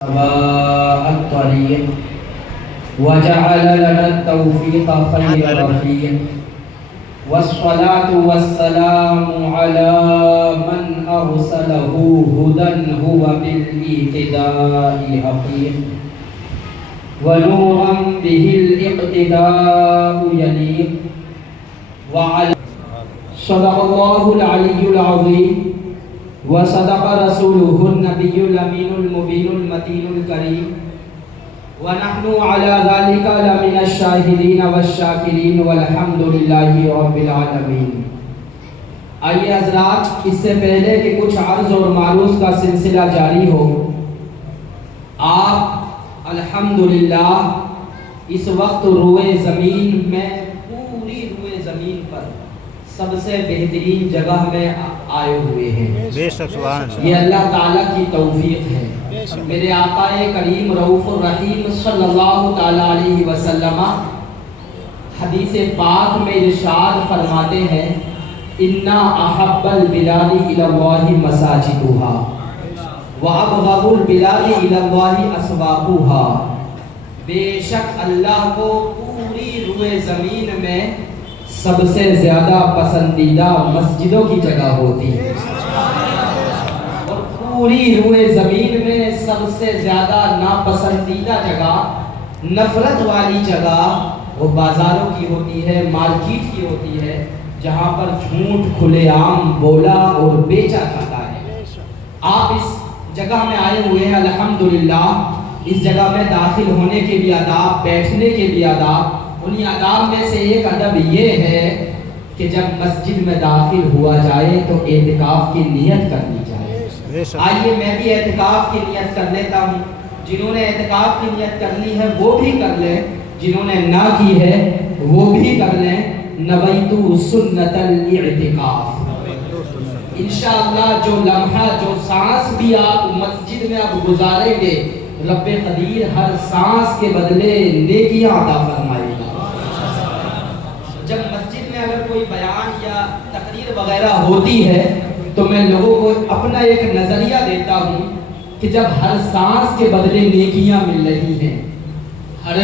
الطريق وجعل لنا التوفيق خير رفيق والصلاة والسلام على من أرسله هدى هو بالاهتداء حقيق ونورا به الاقتداء يليق وعلى صدق الله العلي العظيم وصدق رسوله النبي الأمين المبين المتين الكريم ونحن على ذلك لمن الشاهدين والشاكرين والحمد لله رب العالمين. آئیے حضرات، اس سے پہلے کہ کچھ عرض اور معروض کا سلسلہ جاری ہو، آپ الحمدللہ اس وقت روئے زمین میں، پوری روئے زمین پر سب سے بہترین جگہ میں آئے ہوئے ہیں. یہ اللہ تعالیٰ کی توفیق ہے. میرے آقا کریم رؤوف الرحیم صلی اللہ تعالیٰ علیہ وسلم حدیث پاک میں ارشاد فرماتے ہیں، اِنَّا أَحَبَّ الْبِلَادِ إِلَى اللَّهِ مَسَاجِدُهَا وَأَبْغَضُ الْبِلَادِ إِلَى اللَّهِ أَسْوَاقُهَا. بے شک اللہ کو پوری روئے زمین میں سب سے زیادہ پسندیدہ مسجدوں کی جگہ ہوتی ہے، اور پوری روئے زمین میں سب سے زیادہ ناپسندیدہ جگہ، نفرت والی جگہ وہ بازاروں کی ہوتی ہے، مارکیٹ کی ہوتی ہے، جہاں پر جھوٹ کھلے عام بولا اور بیچا جاتا ہے. آپ اس جگہ میں آئے ہوئے ہیں الحمدللہ. اس جگہ میں داخل ہونے کے بھی آداب، بیٹھنے کے بھی آداب. انہی آداب میں سے ایک ادب یہ ہے کہ جب مسجد میں داخل ہوا جائے تو اعتکاف کی نیت کرنی چاہیے. آئیے میں بھی اعتکاف کی نیت کر لیتا ہوں. جنہوں نے اعتکاف کی نیت کرنی ہے وہ بھی کر لیں، جنہوں نے نہ کی ہے وہ بھی کر لیں. نویت سنت الاعتکاف. انشاءاللہ جو لمحہ، جو سانس بھی آپ مسجد میں اب گزاریں گے، رب قدیر ہر سانس کے بدلے نیکیاں عطا فرمائے گا. جب مسجد میں اگر کوئی بیان یا تقریر وغیرہ ہوتی ہے تو میں لوگوں کو اپنا ایک نظریہ دیتا ہوں کہ جب ہر سانس کے بدلے نیکیاں مل رہی ہیں، ہر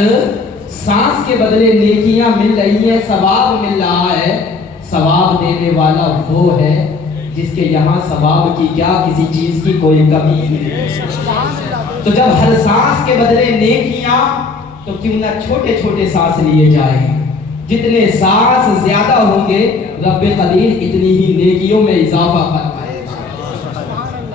سانس کے بدلے نیکیاں مل رہی ہیں، ثواب مل رہا ہے، ثواب دینے والا وہ ہے جس کے یہاں ثواب کی کیا کسی چیز کی کوئی کمی نہیں. تو جب ہر سانس کے بدلے نیکیاں، تو کیوں نہ چھوٹے چھوٹے سانس لیے جائیں. جتنے سانس زیادہ ہوں گے رب قدیر اتنی ہی نیکیوں میں اضافہ فرمائے گا.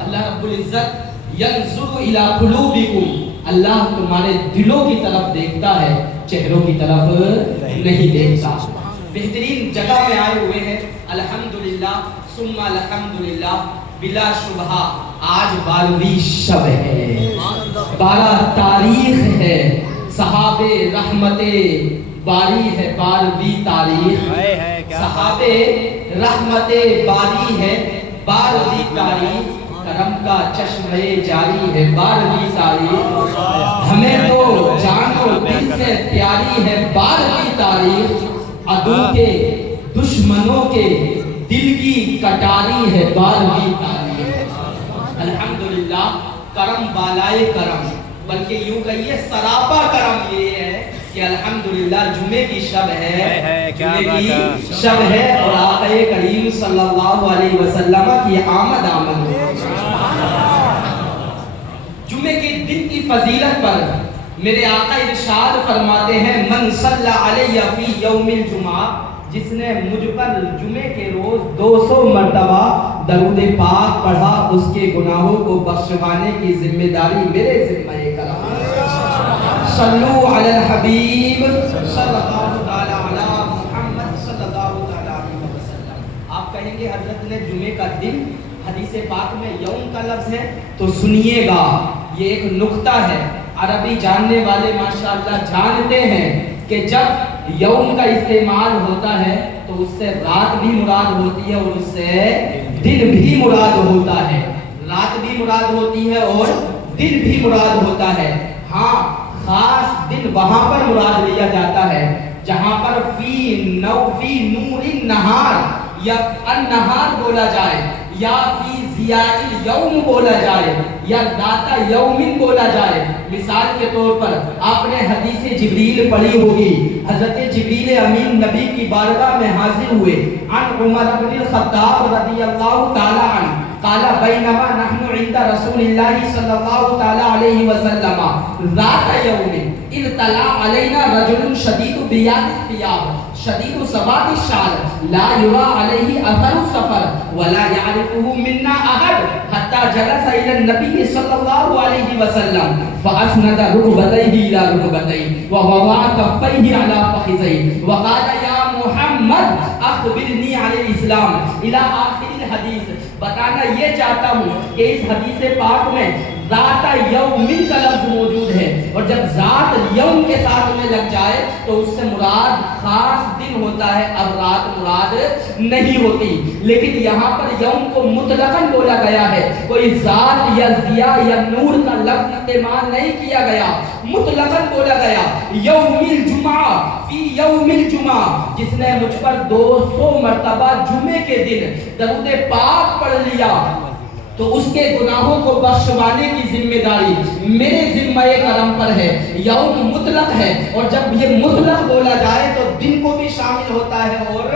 اللہ رب العزت ینظر الی قلوبکم، اللہ تمہارے دلوں کی طرف دیکھتا ہے، چہروں کی طرف نہیں دیکھتا. بہترین جگہ میں آئے ہوئے ہیں الحمدللہ ثم الحمدللہ. بلا شبہ آج 12ویں شب ہے، 12 تاریخ ہے، صحابے رحمت باری ہے، 12ویں تاریخ. صحابے رحمت باری ہے، 12ویں تاریخ. کرم کا چشمہ جاری ہے، 12ویں تاریخ. ہمیں تو جان و دل سے پیاری ہے 12ویں تاریخ. عدو کے دشمنوں کے دل کی کٹاری ہے 12ویں تاریخ. الحمدللہ کرم بالائے کرم، بلکہ یوں کہیے سراپا کرم یہ ہے کہ الحمدللہ جمعے کی شب ہے، جمعے کی شب ہے، اور آقا کریم صلی اللہ علیہ وسلم کی آمد ہے. جمعے کے دن کی فضیلت پر میرے آقا ارشاد فرماتے ہیں، من صلی علیہ فی یوم الجمعہ، جس نے مجھ پر جمعے کے روز 200 مرتبہ درود پاک پڑھا، اس کے گناہوں کو بخشوانے کی ذمہ داری میرے ذمہ کرم. صلو علی الحبیب صلی اللہ تعالی علی محمد صلی اللہ تعالی علیہ وسلم. آپ کہیں گے حضرت نے جمعے کا دن، حدیث پاک میں یوم کا لفظ ہے، تو سنیے گا یہ ایک نکتہ ہے. عربی جاننے والے ماشاءاللہ جانتے ہیں کہ جب یوم کا استعمال ہوتا ہے تو اس سے رات بھی مراد ہوتی ہے اور اس سے دن بھی مراد ہوتا ہے. رات بھی مراد ہوتی ہے اور دن بھی مراد ہوتا ہے. ہاں خاص دن وہاں پر مراد لیا جاتا ہے جہاں پر فی نور النہار یا النہار بولا جائے، یا فی ज़ियाइल यौम बोला जाए या ज़ाता यौमिन बोला जाए। मिसाल के तौर पर आपने हदीस जिब्रील पढ़ी होगी। हज़रत जिब्रील अमीन नबी की बारगाह में हाजिर हुए। अन उमर इब्न ख़त्ताब रज़ियल्लाहु ताला अन्हु काला बैनमा नहनु इंदा रसूलिल्लाहि सल्लल्लाहु ताला अलैहि वसल्लम ज़ाता यौमिन इज़ तला अलैना रजुलुन शदीदु बियादिल थियाब शदीदु सवादिश शाल ला युरा अलैहि अथरु सफर वला यअरिफुहु मिन्ना अहद हत्ता जलसा इला नबी सल्लल्लाहु अलैहि वसल्लम फअस्नद रुकबतैहि इला रुकबतैहि व वदा कफ़ैहि अला फ़ख़िज़ैहि व क़ाला या मुहम्मद अख़बिरनी अनिल इस्लाम इला आखिरिल हदीस। बताना ये चाहता हूँ कि इस हदीस पाक में ज़ाता यौमिन का लफ्ज़ मौजूद है, और जब ज़ात यौम के साथ में लग जाए तो उससे मुराद खास दिन होता है, अब रात मुराद नहीं होती। लेकिन यहाँ पर यौम को मुतलकन बोला गया है, कोई ज़ात या ज़िया या नूर का लफ्ज़ इस्तेमाल नहीं किया गया, मुतलकन बोला गया। यौमिल जुमा फी यौमिल जुमा, जिसने मुझ पर 200 मरतबा जुमे के दिन दरूद पाक पढ़ लिया तो उसके गुनाहों को बख्शवाने की जिम्मेदारी मेरे जिम्मे करम पर है। यौम मुतलक है, और जब ये मुतलक बोला जाए तो दिन को भी शामिल होता है और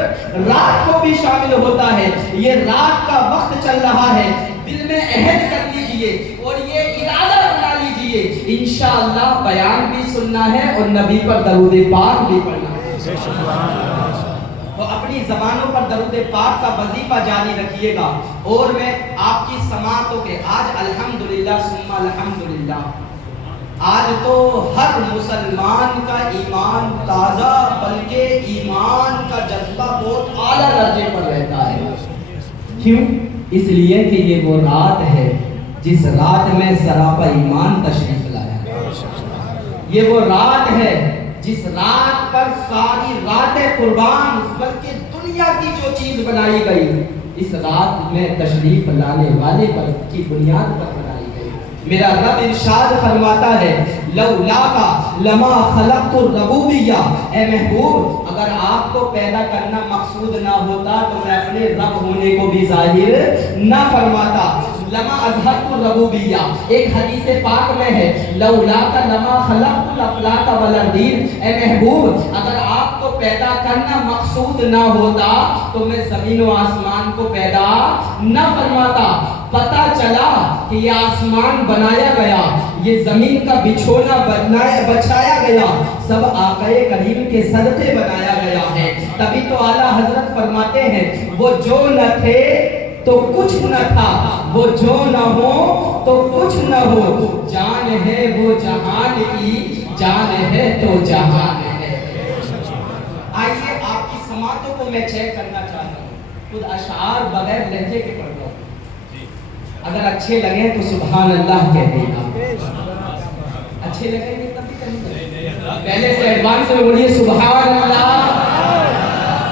रात को भी शामिल होता है। ये रात का वक्त चल रहा है, दिल में अहद कर लीजिए और ये इरादा बना लीजिए, इंशाअल्लाह बयान भी सुनना है और नबी पर दरूद पाक भी पढ़ना है। तो अपनी ज़बानों पर दरूद पाक का वजीफा जारी रखिएगा। और मैं आपकी समातों के आज अल्हम्दुलिल्लाह सुम्मा अल्हम्दुलिल्लाह, आज तो हर मुसलमान का ईमान ताज़ा, बल्कि ईमान का जज्बा बहुत आला दर्जे पर रहता है। क्यों? इसलिए कि ये वो रात है जिस रात में सरापा ईमान तशरीफ लाया। ये वो रात है जिस रात पर सारी रातें कुर्बान, बल्कि दुनिया की जो चीज बनाई गई, इस रात में तशरीफ लाने वाले पर की बुनियाद पर बनाई गई। मेरा रब इरशाद फरमाता है, लौलाका लमा खलक़तु रबूबिय्या, ए महबूब अगर आपको पैदा करना मकसूद ना होता तो मैं अपने रब होने को भी जाहिर ना फरमाता। लमा अज़हरतु रबूबिय्या एक हदीस पाक में है, लौलाका लमा खलक़तुल अफ़लाका वल अर्दीन, ए महबूब अगर आपको पैदा करना मकसूद ना होता तो मैं ज़मीन व आसमान को पैदा ना फरमाता। पता चला कि ये आसमान बनाया गया, ये जमीन का बिछोना बछाया गया, सब आक़ाए करीम के सदक़े बनाया गया है। तभी तो आला हजरत फरमाते हैं, वो जो न थे तो कुछ न था, वो जो न हो तो कुछ न हो, जान है वो जहान की, जान है तो जहान है। आइए आपकी समातों को मैं चेक करना चाहता हूँ, खुद अशार बगैर लहजे के पढ़ रहा हूँ, अगर अच्छे लगे तो सुभान अल्लाह कह देना, अच्छे लगेंगे तब भी कहेंगे। पहले से एडवांस में बोलिए सुभान अल्लाह,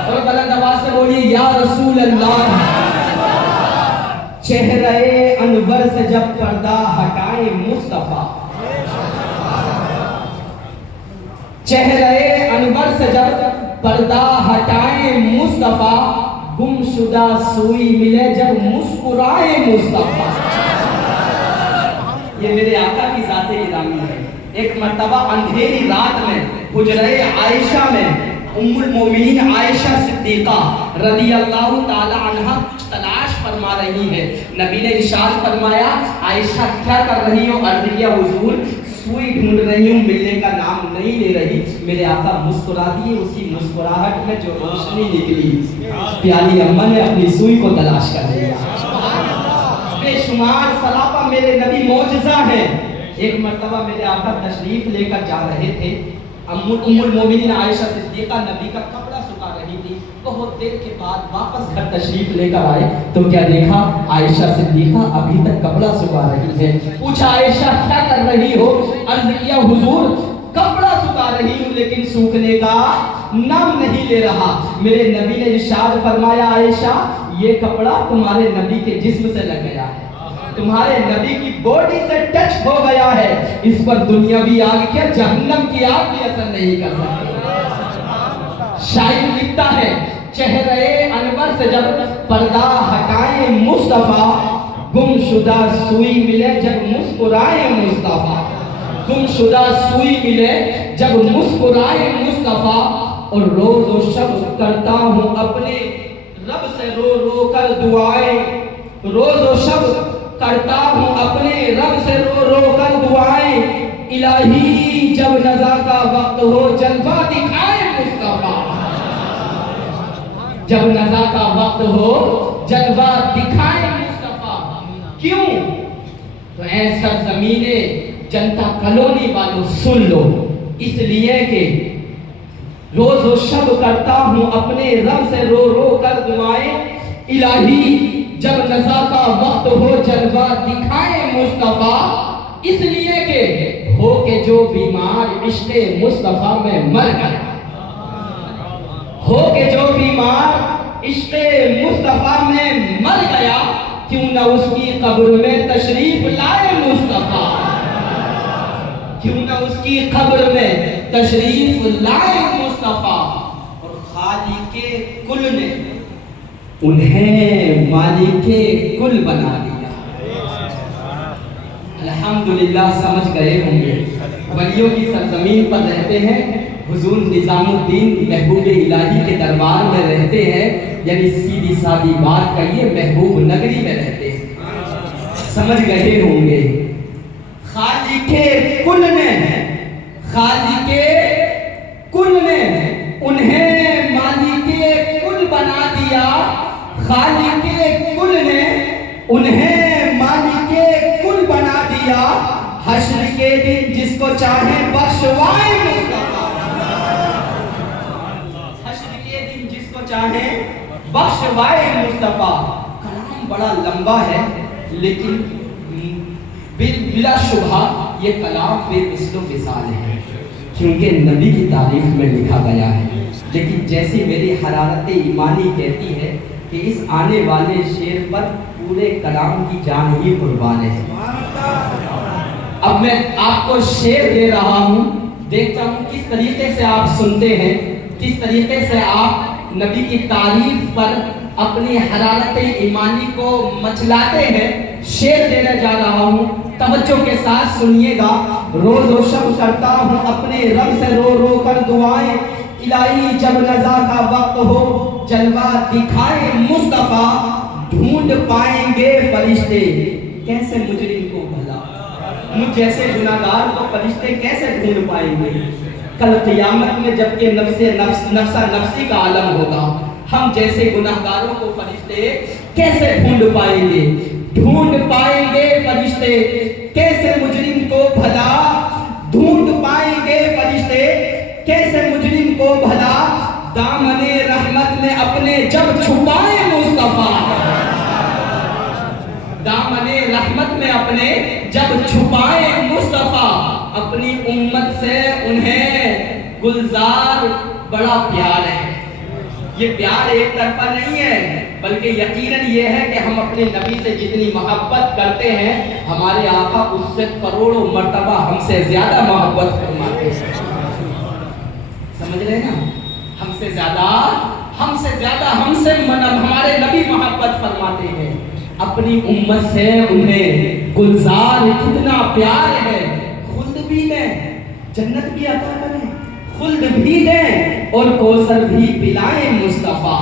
और बुलंद आवाज से बोलिए या रसूल अल्लाह। चेहरे अनवर से जब पर्दा हटाए मुस्तफा, चेहरे अनवर से जब पर्दा हटाए मुस्तफा, गुमशुदा सुई मिले जब मुस्कुराए मुस्तफा। ये मेरे आका की ज़ाते गिरामी है। एक मर्तबा अंधेरी रात में हुजरे आयशा में उम्मुल मोमिनीन आयशा सिद्दीक़ा रज़ियल्लाहु ताला अन्हा कुछ तलाश फरमा रही है। नबी ने इरशाद फरमाया, आयशा क्या कर रही हो? अर्ज़ किया, हुज़ूर सुई ढूंढ रही हूँ, मिलने का नाम नहीं ले रही। मेरे आका मुस्कुरा दिए, उसी मुस्कुराहट में जो रोशनी निकली, प्याली अम्मा ने अपनी सुई को तलाश कर लिया। बेशुमार सलापा मेरे नबी मौजज़ा है। एक मर्तबा मेरे आका तशरीफ लेकर जा रहे थे, उम्मुल मोमिनीन आयशा सिद्दीक़ा नबी का कपड़ा सुखा रही थी। बहुत देर के बाद वापस घर तशरीफ लेकर आए तो क्या देखा, आयशा सिद्दीक़ा अभी तक कपड़ा सुखा रही है। पूछा, आयशा क्या कर रही हो? अर्ज़ किया, हुजूर कपड़ा सुखा रही हूँ लेकिन सूखने का नाम नहीं ले रहा। मेरे नबी ने इरशाद फरमाया, आयशा ये कपड़ा तुम्हारे नबी के जिस्म से लग गया है, तुम्हारे नबी की बॉडी से टच हो गया है, इस पर दुनियावी आग क्या जहन्नम की आग भी असर नहीं कर सकती। शायर लिखता है, चेहरे अनवर से जब पर्दा हटाए मुस्तफा, गुमशुदा सुई मिले जब मुस्कुराए मुस्तफा, गुमशुदा सुई मिले जब मुस्कुराए मुस्तफा, और रोज और शब करता हूँ अपने रब से रो रो कर दुआएं, रोज और शब करता हूँ अपने रब से रो रो कर दुआएं, इलाही जब नज़ा का वक्त हो जलवा दिखाए मुस्तफा, जब नज़ा का वक्त हो जलवा दिखाए मुस्तफा। क्यों? तो ऐसा ज़मीने जनता कॉलोनी वालों सुन लो, इसलिए कि रोज और शब करता हूँ अपने रब से रो रो कर दुआएं, इलाही जब नज़ा का वक्त हो जलवा दिखाए मुस्तफा, इसलिए कि हो के जो बीमार इश्क़े मुस्तफा में मर गया, हो के जो बीमार इश्क़े मुस्तफा में मर गया, क्यों न उसकी कब्र में तशरीफ लाए मुस्तफा, क्यों न उसकी कब्र में तशरीफ लाए मुस्तफा। और खालिके कुल ने उन्हें मालिके कुल बना दिया। अल्हम्दुलिल्लाह, समझ गए होंगे। वलियों की सरजमीन पर रहते हैं, हुजूर निजामुद्दीन महबूब इलाही के दरबार में रहते हैं, यानी सीधी सादी बात कहिए महबूब नगरी में रहते हैं। समझ गए होंगे। खालिके कुल ने, खालिके कुल ने उन्हें मालिके कुल बना दिया, खालिके कुल ने उन्हें मालिके कुल बना दिया। हश्र के दिन जिसको चाहे बख्शवाए मुस्तफा, हश्र के दिन जिसको चाहे बख्शवाए मुस्तफा। कलाम बड़ा लंबा है, लेकिन बिला शुबहा ये कलाम बेमिसलो मिसाल है, क्योंकि नबी की तारीफ में लिखा गया है। लेकिन जैसी मेरी हरारत ईमानी कहती है कि इस आने वाले शेर पर पूरे कलाम की जान ही कुर्बान है। अब मैं आपको शेर दे रहा हूँ, देखता हूँ किस तरीके से आप सुनते हैं, किस तरीके से आप नबी की तारीफ पर अपनी हरारत ईमानी को मचलाते हैं। शेर देने जा रहा हूँ, तवज्जो के साथ सुनिएगा। रोज और शब करता हूँ अपने रब से रो रो कर दुआएं, इलाही जब नज़ा का वक्त हो जलवा दिखाए मुस्तफा। ढूंढ पाएंगे फरिश्ते कैसे मुजरिम को भला, मुझ जैसे गुनाहगार को फरिश्ते कैसे ढूंढ पाएंगे कल क़यामत में, जबकि नफ्सा नफ्सी का आलम होगा। हम जैसे गुनाहगारों को फरिश्ते कैसे ढूंढ पाएंगे, ढूंढ पाएंगे फरिश्ते कैसे मुजरिम को भला, ढूंढ पाएंगे फरिश्ते कैसे मुजरिम को भला। दामने रहमत में अपने जब छुपाए मुस्तफा, दामने रहमत में अपने जब छुपाए मुस्तफा। अपनी उम्मत से उन्हें गुलजार बड़ा प्यार है। ये प्यार एक तरफा नहीं है, बल्कि यकीनन ये है कि हम अपने नबी से जितनी मोहब्बत करते हैं, हमारे आका उससे करोड़ों मर्तबा हमसे ज्यादा मोहब्बत फरमाते हैं। समझ रहे ना? हमसे ज्यादा हमसे हमारे नबी मोहब्बत फरमाते हैं। अपनी उम्मत से उन्हें गुलजार कितना प्यार है। खुल्द भी दें, जन्नत भी अता करें, खुल्द भी दें और कौसर भी पिलाए मुस्तफा,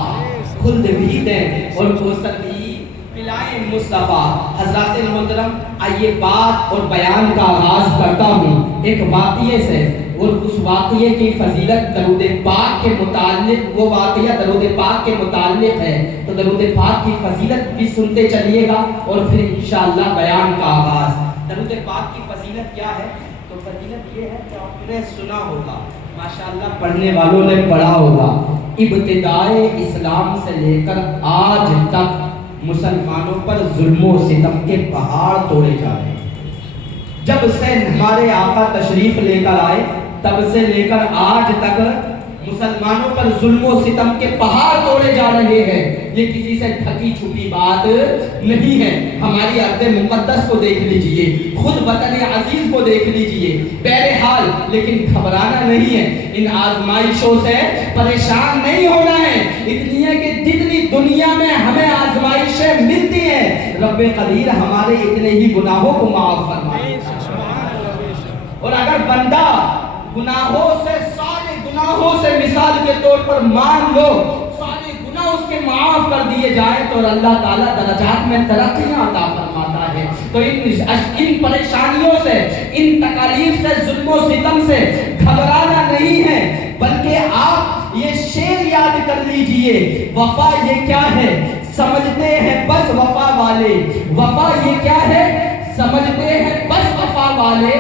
खुल्द भी दें और कौसर भी पिलाए मुस्तफा। हज़रात मोहतरम, आइए बात और बयान का आगाज करता हूँ एक वाक़ये से, और उस वाक़ये की फजीलत दरूद पाक के मुताल्लिक़, वो वाक़या दरूद पाक के मुताल्लिक़ है, तो दरूद पाक की फजीलत भी सुनते चलिएगा और फिर इंशाअल्लाह बयान का आगाज। दरूद पाक की फजीलत क्या है? तो फजीलत ये है कि आपने सुना होगा, माशाअल्लाह पढ़ने वालों ने पढ़ा होगा, इब्तिदाए इस्लाम से लेकर आज तक मुसलमानों पर जुल्म और सितम के पहाड़ तोड़े जा रहे हैं। जब से हमारे आका तशरीफ लेकर आए, तब से लेकर आज तक मुसलमानों पर जुल्म और सितम के पहाड़ तोड़े जा रहे हैं। ये किसी से ढकी छुपी बात नहीं है। हमारी अर्द मुक़द्दस को देख लीजिए, खुद वतन अजीज को देख लीजिए। बहरहाल, लेकिन घबराना नहीं है, इन आजमाइशों से परेशान नहीं होना है। इतनी है कि जितनी दुनिया में हमें आजमाइशें मिलती हैं, رب قدیر ہمارے اتنے ہی گناہوں کو معاف فرمائے. اور اگر بندہ گناہوں سے سارے گناہوں سے مثال کے طور پر مان لو سارے گناہ اس کے معاف کر دیے جائیں تو اللہ تعالیٰ درجات میں ترقیاں عطا فرماتا ہے. تو ان پریشانیوں سے ان تکالیف سے ظلم و ستم سے گھبرانا نہیں ہے بلکہ آپ یہ شعر یاد کر لیجئے. وفا یہ کیا ہے سمجھتے ہیں بس وفا والے. وفا یہ کیا ہے سمجھتے ہیں بس وفا والے.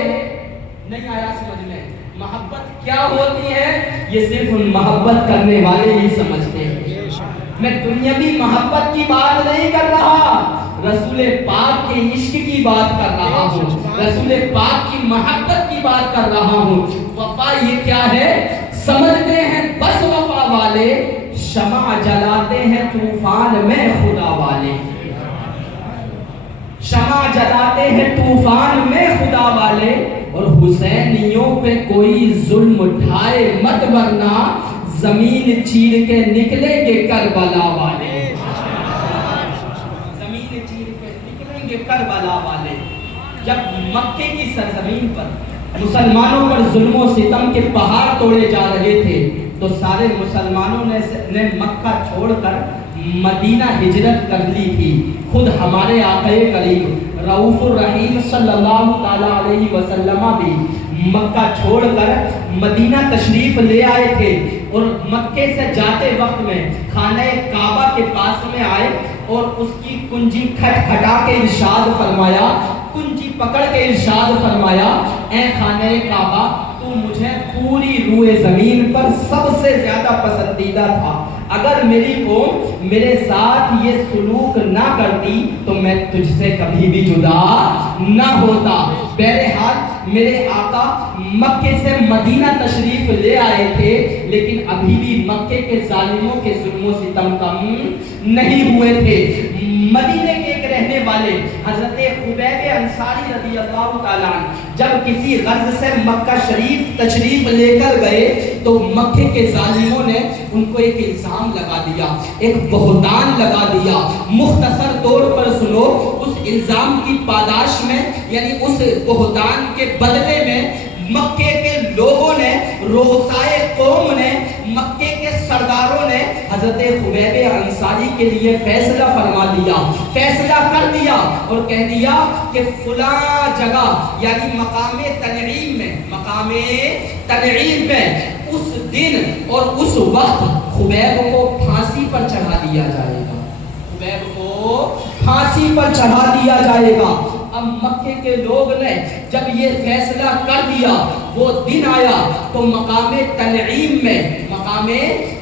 نہیں آیا سمجھ میں؟ محبت کیا ہوتی ہے یہ صرف محبت کرنے والے ہی سمجھتے ہیں. میں دنیاوی محبت کی بات نہیں کر رہا رسول پاک کے عشق کی بات کر رہا ہوں. رسول پاک کی محبت کی بات کر رہا ہوں. وفا یہ کیا ہے سمجھتے ہیں بس وفا والے. شمع جلاتے ہیں طوفان میں خدا والے. شمع جلاتے ہیں طوفان میں خدا والے. اور حسینیوں پہ کوئی ظلم اٹھائے مت ورنہ زمین چیر کے نکلیں گے کربلا والے. زمین چیر کے نکلیں گے کربلا والے. جب مکے کی سرزمین پر مسلمانوں پر ظلم و ستم کے پہاڑ توڑے جا رہے تھے تو سارے مسلمانوں نے مکہ چھوڑ کر مدینہ ہجرت کر لی تھی. خود ہمارے آقا کریم رؤوف الرحیم صلی اللہ تعالیٰ علیہ وسلم بھی مکہ چھوڑ کر مدینہ تشریف لے آئے تھے. اور مکے سے جاتے وقت میں خانہ کعبہ کے پاس میں آئے اور اس کی کنجی کھٹکھٹا کے ارشاد فرمایا کنجی پکڑ کے ارشاد فرمایا اے خانہ کعبہ تو مجھے پوری روئے زمین پر سب سے زیادہ پسندیدہ تھا. اگر میری قوم میرے ساتھ یہ سلوک نہ کرتی تو میں تجھ سے کبھی بھی جدا نہ ہوتا. بہرحال میرے آقا مکے سے مدینہ تشریف لے آئے تھے لیکن ابھی بھی مکے کے ظالموں کے ظلم و ستم کم نہیں ہوئے تھے. مدینے کے ایک رہنے والے حضرت خبیب انصاری رضی اللہ تعالیٰ جب کسی غرض سے مکہ شریف تشریف لے کر گئے تو مکے کے ظالموں نے ان کو ایک الزام لگا دیا ایک بہتان لگا دیا. مختصر طور پر سنو اس الزام کی پاداش میں یعنی اس بہتان کے بدلے میں مکے کے لوگوں نے روسائے قوم نے مکے کے سرداروں نے حضرت خبیب انصاری کے لیے فیصلہ فرما دیا فیصلہ کر دیا اور کہہ دیا کہ فلاں جگہ یعنی مقام تنعیم میں اس دن اور اس وقت خبیب کو پھانسی پر چڑھا دیا جائے گا. خبیب کو پھانسی پر چڑھا دیا جائے گا. اب مکے کے لوگ نے جب یہ فیصلہ کر دیا وہ دن آیا تو مقام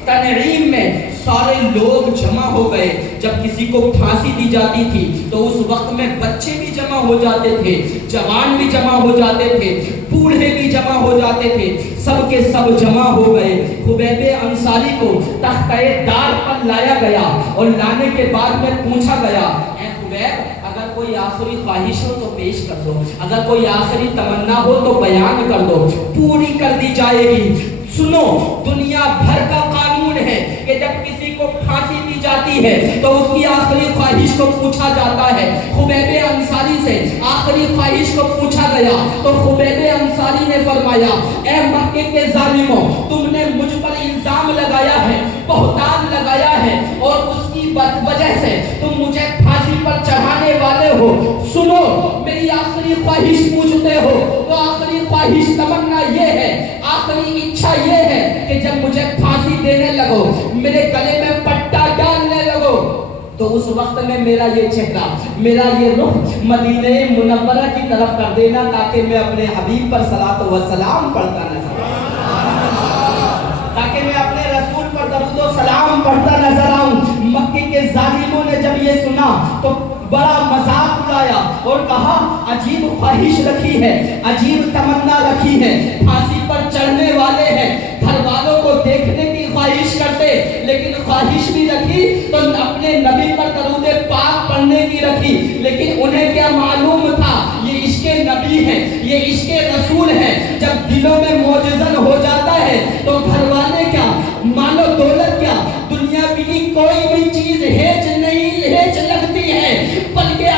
تنعیم میں سارے لوگ جمع ہو گئے. جب کسی کو پھانسی دی جاتی تھی تو اس وقت میں بچے بھی جمع ہو جاتے تھے جوان بھی جمع ہو جاتے تھے بوڑھے بھی جمع ہو جاتے تھے. سب کے سب جمع ہو گئے. خبیب انصاری کو تختہ دار پر لایا گیا اور لانے کے بعد میں پوچھا گیا اے خبیب اگر کوئی آخری خواہش ہو تو پیش کر دو اگر کوئی آخری تمنا ہو تو بیان کر دو پوری کر دی جائے گی. سنو دنیا بھر کا قانون ہے کہ جب کسی کو پھانسی دی جاتی ہے تو اس کی آخری خواہش کو پوچھا جاتا ہے. خبیب انصاری سے آخری خواہش کو پوچھا گیا تو خبیب انصاری نے فرمایا اے مکے کے ظالموں تم نے مجھ پر الزام لگایا ہے بہتان لگایا ہے اور اس کی وجہ سے تم مجھے پھانسی پر چڑھانے والے ہو. سنو میری آخری خواہش پوچھتے ہو تو آخری خواہش تمنا یہ ہے آخری اچھا یہ ہے کہ جب مجھے پھانسی دینے لگو میرے گلے میں پٹا ڈالنے لگو تو اس وقت میں میرا یہ چہرہ میرا یہ رخ مدینہ منورہ کی طرف کر دینا تاکہ میں اپنے حبیب پر صلاۃ و سلام پڑھتا نظر تاکہ میں اپنے رسول پر درود و سلام پڑھتا نظر آؤں. مکے کے ظالموں نے جب یہ سنا تو بڑا مذاق اڑایا اور کہا عجیب خواہش رکھی ہے عجیب تمنا رکھی ہے پھانسی پر چڑھنے والے ہیں گھر والوں کو دیکھنے کی خواہش کرتے لیکن خواہش بھی رکھی تو اپنے نبی پر درود پاک پڑھنے کی رکھی لیکن انہیں کیا معلوم تھا یہ عشق نبی ہے یہ عشق رسول ہے. جب دلوں میں معجزن ہو جاتا ہے تو گھر والے کیا مال و دولت کیا دنیا کی کوئی بھی چیز ہیچ نہیں ہیچ لگتی ہے بلکہ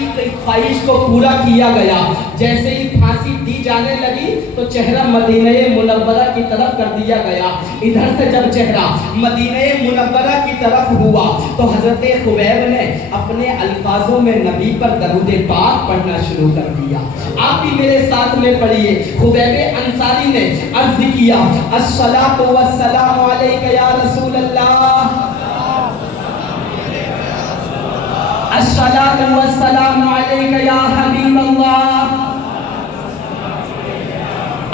शादी की ख्वाहिश को पूरा किया गया। जैसे ही फांसी दी जाने लगी तो चेहरा मदीने मुनव्वरा की तरफ कर दिया गया। इधर से जब चेहरा मदीने मुनव्वरा की तरफ हुआ तो हजरत खुबैब ने अपने अल्फाजों में नबी पर दरूद पाक पढ़ना शुरू कर दिया। आप भी मेरे साथ में पढ़िए। खुबैब अंसारी ने अर्ज किया, अस्सलातु वस्सलामु अलैका या रसूल अल्लाह, अस्सलातु वस्सलामु अलैका या हबीब अल्लाह,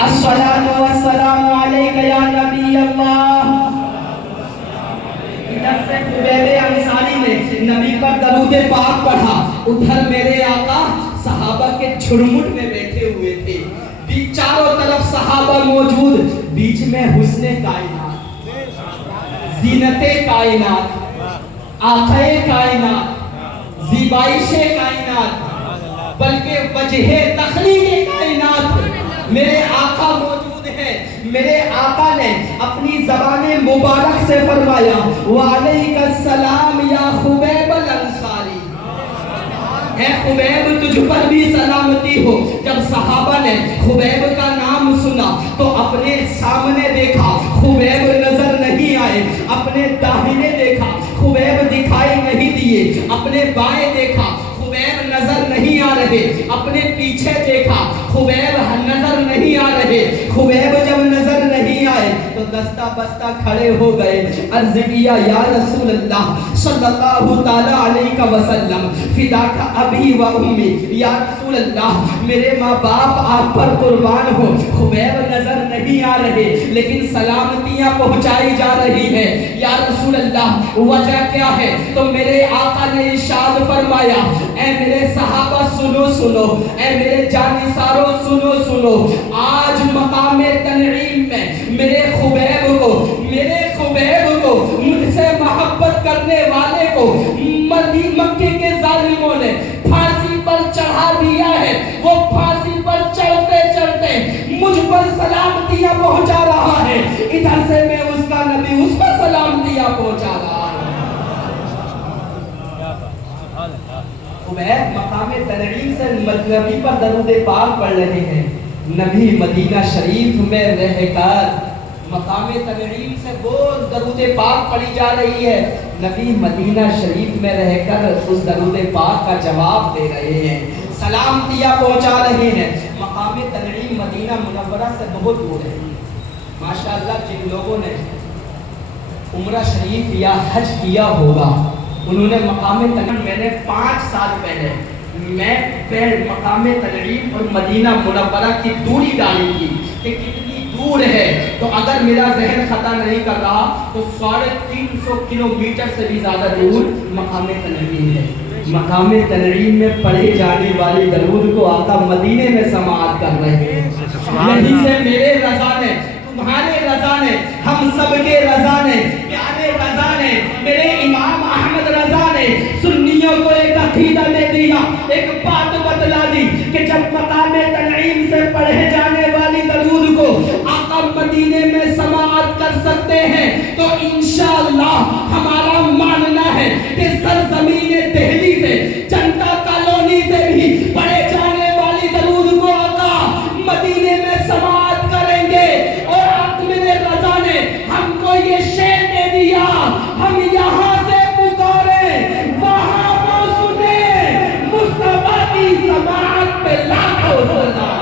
अस्सलातु वस्सलामु अलैका या नबी अल्लाह। इधर से खुबैब अंसारी ने नबी पर दरूद पाक पढ़ा, उधर मेरे आका सहाबा के झुरमुट में बैठे हुए थे। चारों तरफ सहाबा मौजूद, बीच में हुस्ने कायनात, जीनते कायनात, आखे कायनात, ज़िबाइशे कायनात, बल्कि वजहे तखलीक़े कायनात मेरे आका मौजूद हैं। मेरे आका ने अपनी ज़बान मुबारक से फरमाया, वालैकुमुस्सलाम या खुबैब अंसारी, है खुबैब तुझ पर भी सलामती हो। जब सहाबा ने खुबैब का नाम सुना तो अपने सामने देखा, खुबैब नजर नहीं आए। अपने दाहिने देखा, खुबैब दिखाई नहीं दिए। अपने बाएं देखा, खुबैब नजर नहीं आ रहे। अपने पीछे देखा, खुबैब नजर नहीं आ रहे। खुबैब जब नजर नहीं आए तो दस्ता बस्ता खड़े हो गए। अर्ज किया, या रसूल अल्लाह सल्लल्लाहु ताला अलैहि वसल्लम, फिदाका अबी व उम्मी, या रसूल अल्लाह मेरे माँ बाप आप पर कुर्बान हो। खुबैब नजर नहीं आ रहे लेकिन सलामतियाँ पहुँचाई जा रही है। या रसूल अल्लाह वजह क्या है? तो मेरे आका ने इरशाद फरमाया, ऐ मेरे सहाबा सुनो सुनो, ऐ मेरे जानिसारों सुनो सुनो, आज मकामे तनईम में मेरे खुबैब को मुझसे मोहब्बत करने वाले को मक्के के जालिमों ने फांसी पर चढ़ा दिया है। वो फांसी पर चढ़ते चढ़ते मुझ पर सलामतियां पहुंचा रहा है। इधर से मैं उसका नबी उस पर सलामतियां पहुंचा रहा है। खुबैब मकामे तनईम से नबी पर दरूद पाक पढ़ रहे हैं। नबी मदीना शरीफ में रहकर मकामे तनईम से वो दरूद पाक पढ़ी जा रही है। नबी मदीना शरीफ में रहकर उस दरूद पाक का जवाब दे रहे हैं, सलामतियाँ पहुँचा रहे हैं। मकामे तनईम मदीना मुनव्वरा से बहुत दूर है। माशाअल्लाह जिन लोगों ने उम्रा शरीफ या हज किया होगा उन्होंने मकामे तनईम, मैंने 5 साल पहले मैं मकामे तनईम और मदीना मुनव्वरा की दूरी डाली थी कि कितनी दूर है। तो अगर मेरा जहन खता नहीं कर रहा तो 350 किलोमीटर से भी ज़्यादा दूर मकामे तनईम है। मकामे तनईम में पढ़े जाने वाले दरूद को आका मदीने में समाअत कर रहे हैं। यहीं से मेरे रज़ा ने, तुम्हारे रज़ा ने, हम सबके रज़ा ने, प्यारे रज़ा ने, मेरे इमाम अहमद रज़ा ने सुन्नियों को एक अकीदा दे दिया, एक बात बतला दी कि जब मकामे तनईम से पढ़े जाने वाली दरूद को आका मदीने में समाअत कर सकते हैं तो इंशाअल्लाह हमारा मानना है कि सरजमीने दिल्ली से, जनता कॉलोनी से भी पढ़े जाने वाली दरूद को आका मदीने में समाअत करेंगे। और अब मेरे रज़ा ने हमको ये शेर दे दिया, हम यहाँ से पुकारे वहाँ वो सुने, मुस्तफा की समाअत पे लाखों सलाम।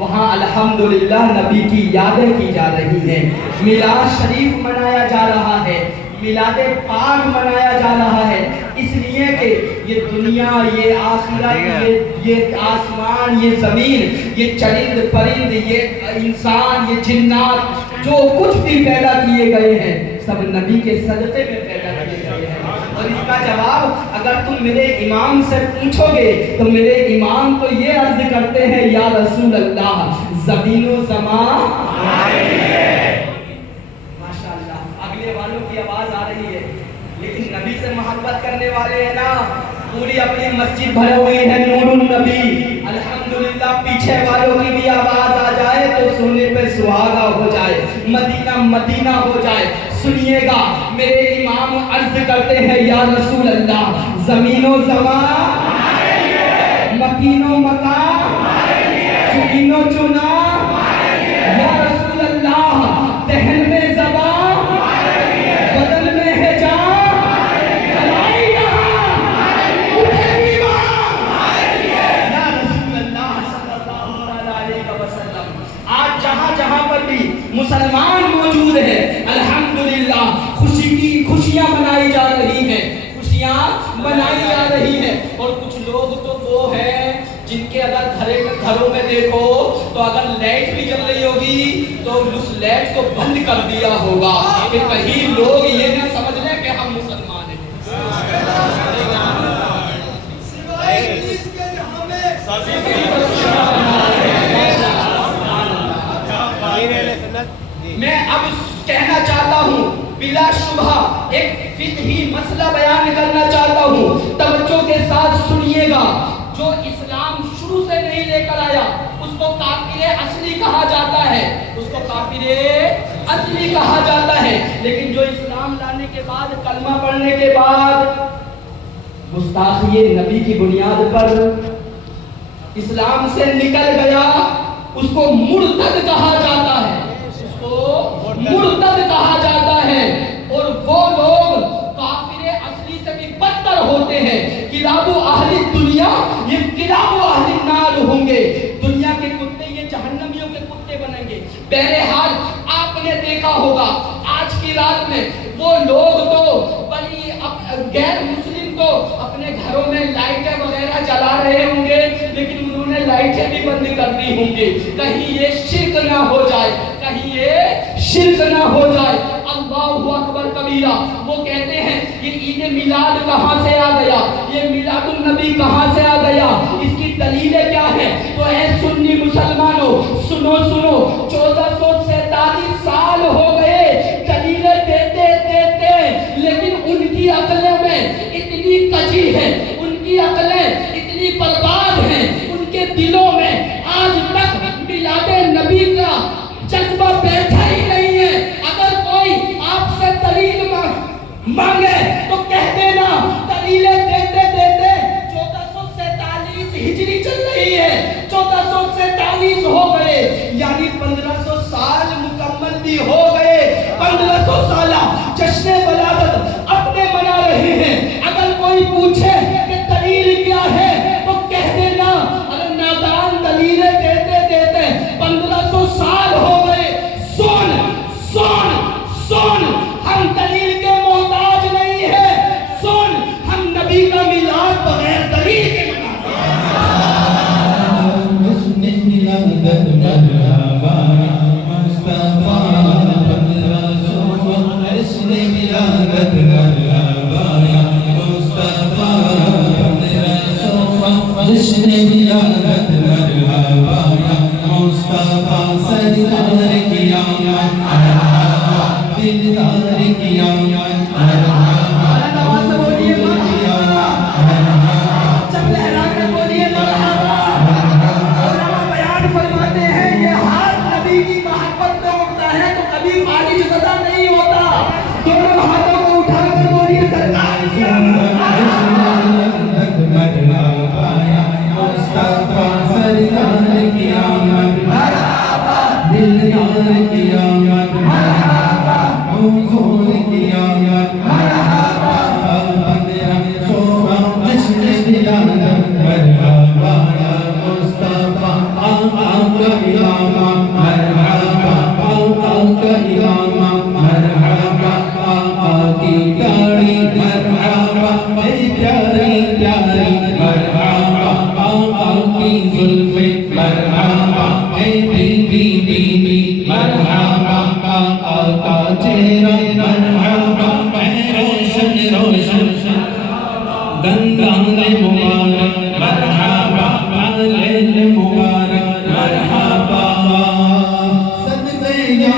وہاں الحمدللہ نبی کی یادیں کی جا رہی ہیں، میلاد شریف منایا جا رہا ہے، میلاد پاک منایا جا رہا ہے، اس لیے کہ یہ دنیا، یہ آخرت، یہ آسمان، یہ زمین، یہ چرند پرند، یہ انسان، یہ جنات، جو کچھ بھی پیدا کیے گئے ہیں سب نبی کے صدقے میں پیدا کیے گئے ہیں۔ اور اس کا جواب اگر تم میرے امام سے پوچھو گے تو میرے امام تو یہ عرض کرتے ہیں، یا رسول اللہ زمین و زمان ماشاءاللہ۔ اگلے والوں کی آواز آ رہی ہے، لیکن نبی سے محبت کرنے والے ہیں نا، پوری اپنی مسجد بھر ہوئی ہے نور النبی، الحمدللہ۔ پیچھے والوں کی بھی آواز آ جائے تو سونے پہ سہاگا ہو جائے، مدینہ مدینہ ہو جائے۔ سنیے گا، میرے امام عرض کرتے ہیں، یا رسول اللہ زمین و زمان، مکین و مکان، چنین و چنا، یا رسول اللہ دہن میں زبان، بدن میں ہے جان، کلائی یہاں اٹھے بھی وہاں، یا رسول اللہ صلی اللہ علیہ وسلم۔ آج جہاں جہاں پر بھی مسلمان موجود ہیں، الحمدللہ خوشیاں منائی جا رہی ہیں، خوشیاں منائی جا رہی ہیں۔ اور کچھ لوگ تو وہ ہیں جن کے اگر گھروں میں دیکھو تو اگر لائٹ بھی جل رہی ہوگی تو اس لائٹ کو بند کر دیا ہوگا کہ کہیں لوگ یہ نہ سمجھ لیں کہ ہم مسلمان ہیں۔ میں اب کہنا چاہتا ہوں، بلا شبہ ایک فقہی مسئلہ بیان کرنا چاہتا ہوں، توجہ کے ساتھ سنیے گا۔ جو اسلام شروع سے نہیں لے کر آیا اس کو کافر اصلی کہا جاتا ہے، اس کو کافر اصلی کہا جاتا ہے، لیکن جو اسلام لانے کے بعد، کلمہ پڑھنے کے بعد گستاخی نبی کی بنیاد پر اسلام سے نکل گیا، اس کو مرتد کہا جاتا ہے، مرتد کہا جاتا ہے۔ اور وہ لوگ کافر اصلی سے بھی بدتر ہوتے ہیں، کلاب و اہل دنیا یہ کلاب و اہل النار ہوں گے، دنیا کے کتے یہ جہنمیوں کے کتے بنیں گے۔ بہرحال آپ نے دیکھا ہوگا آج کی رات میں وہ لوگ تو بڑی غیر مسلم تو اپنے گھروں میں لائٹیں وغیرہ جلا رہے ہوں گے، لیکن انہوں نے لائٹیں بھی بند کر دی ہوں گی، کہیں یہ شرک نہ ہو جائے، کہیں یہ شرک نہ ہو جائے۔ اللہ اکبر کبیرہ۔ وہ کہتے ہیں یہ عید میلاد کہاں سے آ گیا، یہ میلاد النبی کہاں سے آ گیا، اس کی دلیلیں کیا ہے؟ تو اے سنی مسلمانوں سنو سنو، 1447 سال ہو گئے دلیلیں دیتے دیتے، لیکن ان کی عقلوں میں اتنی کجی ہے، ان کی عقلیں اتنی برباد ہیں، ان کے دلوں میں آج تک میلاد نبی کا جذبہ بیٹھا ہی نہیں ہے۔ اگر کوئی آپ سے دلیل مانگے تو کہہ دینا، دلیلیں دیتے دیتے 1447 ہجری چل رہی ہے، 1447 ہو گئے، یعنی 1500 سال مکمل بھی ہو گئے۔ 1500 سالہ جشن ولادت اپنے منا رہے ہیں۔ اگر کوئی پوچھے کہ دلیل کیا ہے تو کہہ دینا، اگر نادان دلیلیں دیتے دیتے 1500 سال ہو گئے۔ سن سن سن، ہم دلیل کے محتاج نہیں ہیں، سن ہم نبی کا میلاد بغیر دلیل کے مناتے ہیں۔ دل تیرا مرحبا اے روشن روشن دندان مبارک مرحبا والد مبارک مرحبا صدقے یا